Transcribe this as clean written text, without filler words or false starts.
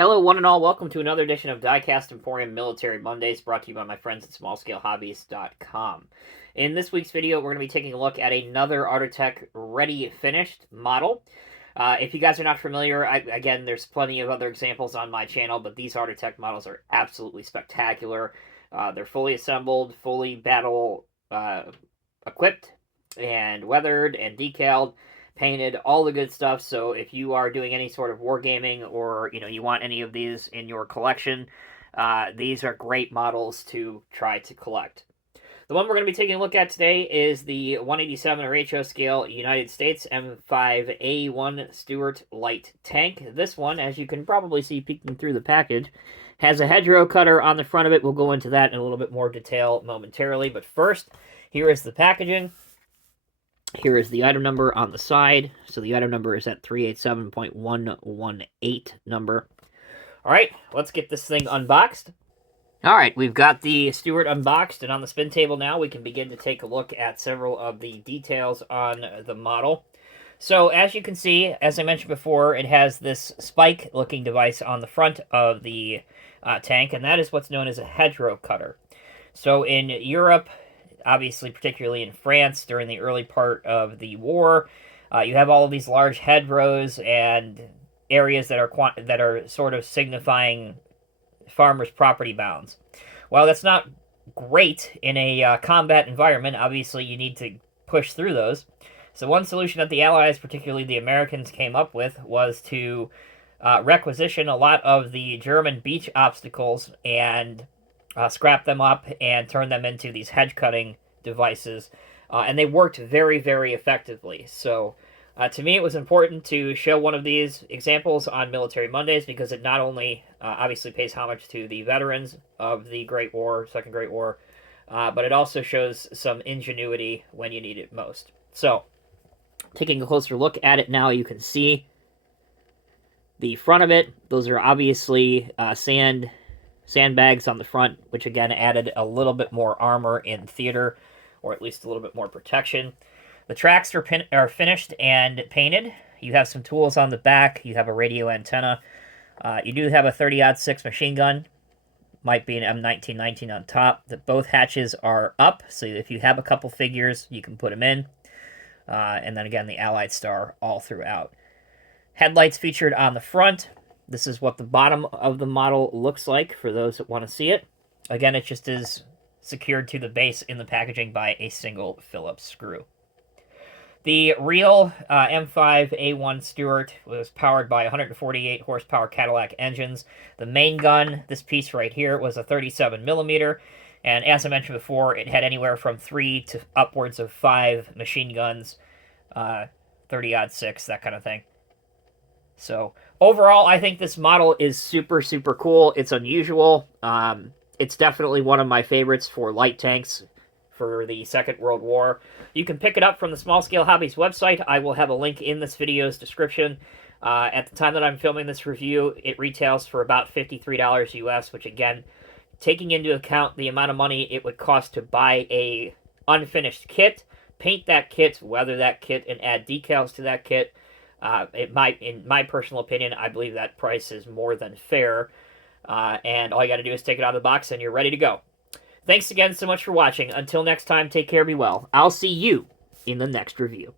Hello, one and all. Welcome to another edition of Diecast Emporium Military Mondays, brought to you by my friends at SmallScaleHobbies.com. In this week's video, we're going to be taking a look at another Artitec Ready Finished model. If you guys are not familiar, again, there's plenty of other examples on my channel, but these Artitec models are absolutely spectacular. They're fully assembled, fully battle equipped, and weathered and decaled, painted, all the good stuff. So if you are doing any sort of wargaming, or you want any of these in your collection, these are great models to try to collect. The one we're going to be taking a look at today is the 187 Artitec scale United States M5A1 Stuart Light Tank. This one, as you can probably see peeking through the package, has a hedgerow cutter on the front of it. We'll go into that in a little bit more detail momentarily, but first, here is the packaging. Here is the item number on the side. So the item number is at 387.118 number. All right, let's get this thing unboxed. All right, we've got the Stuart unboxed, and on the spin table now, we can begin to take a look at several of the details on the model. So as you can see, as I mentioned before, it has this spike-looking device on the front of the tank, and that is what's known as a hedgerow cutter. So in Europe, obviously particularly in France during the early part of the war, you have all of these large hedgerows and areas that are sort of signifying farmers' property bounds. Well, that's not great in a combat environment. Obviously, you need to push through those. So one solution that the Allies, particularly the Americans, came up with was to requisition a lot of the German beach obstacles and scrap them up and turn them into these hedge cutting devices, and they worked very, very effectively. So to me, it was important to show one of these examples on Military Mondays, because it not only obviously pays homage to the veterans of the Great War, Second Great War, but it also shows some ingenuity when you need it most. So taking a closer look at it now, you can see the front of it. Those are obviously sandbags on the front, which again added a little bit more armor in theater, or at least a little bit more protection. The tracks are finished and painted. You have some tools on the back. You have a radio antenna. You do have a 30-06 machine gun. Might be an M1919 on top. Both hatches are up, so if you have a couple figures, you can put them in. And then again, the Allied star all throughout. Headlights featured on the front. This is what the bottom of the model looks like for those that want to see it. Again, it just is secured to the base in the packaging by a single Phillips screw. The real M5A1 Stuart was powered by 148 horsepower Cadillac engines. The main gun, this piece right here, was a 37 millimeter, and as I mentioned before, it had anywhere from 3 to upwards of 5 machine guns, 30-06, that kind of thing. So overall, I think this model is super, super cool. It's unusual. It's definitely one of my favorites for light tanks for the Second World War. You can pick it up from the Small Scale Hobbies website. I will have a link in this video's description. At the time that I'm filming this review, it retails for about $53 US, which again, taking into account the amount of money it would cost to buy a unfinished kit, paint that kit, weather that kit, and add decals to that kit, in my personal opinion, I believe that price is more than fair. And all you got to do is take it out of the box and you're ready to go. Thanks again so much for watching. Until next time, take care, be well. I'll see you in the next review.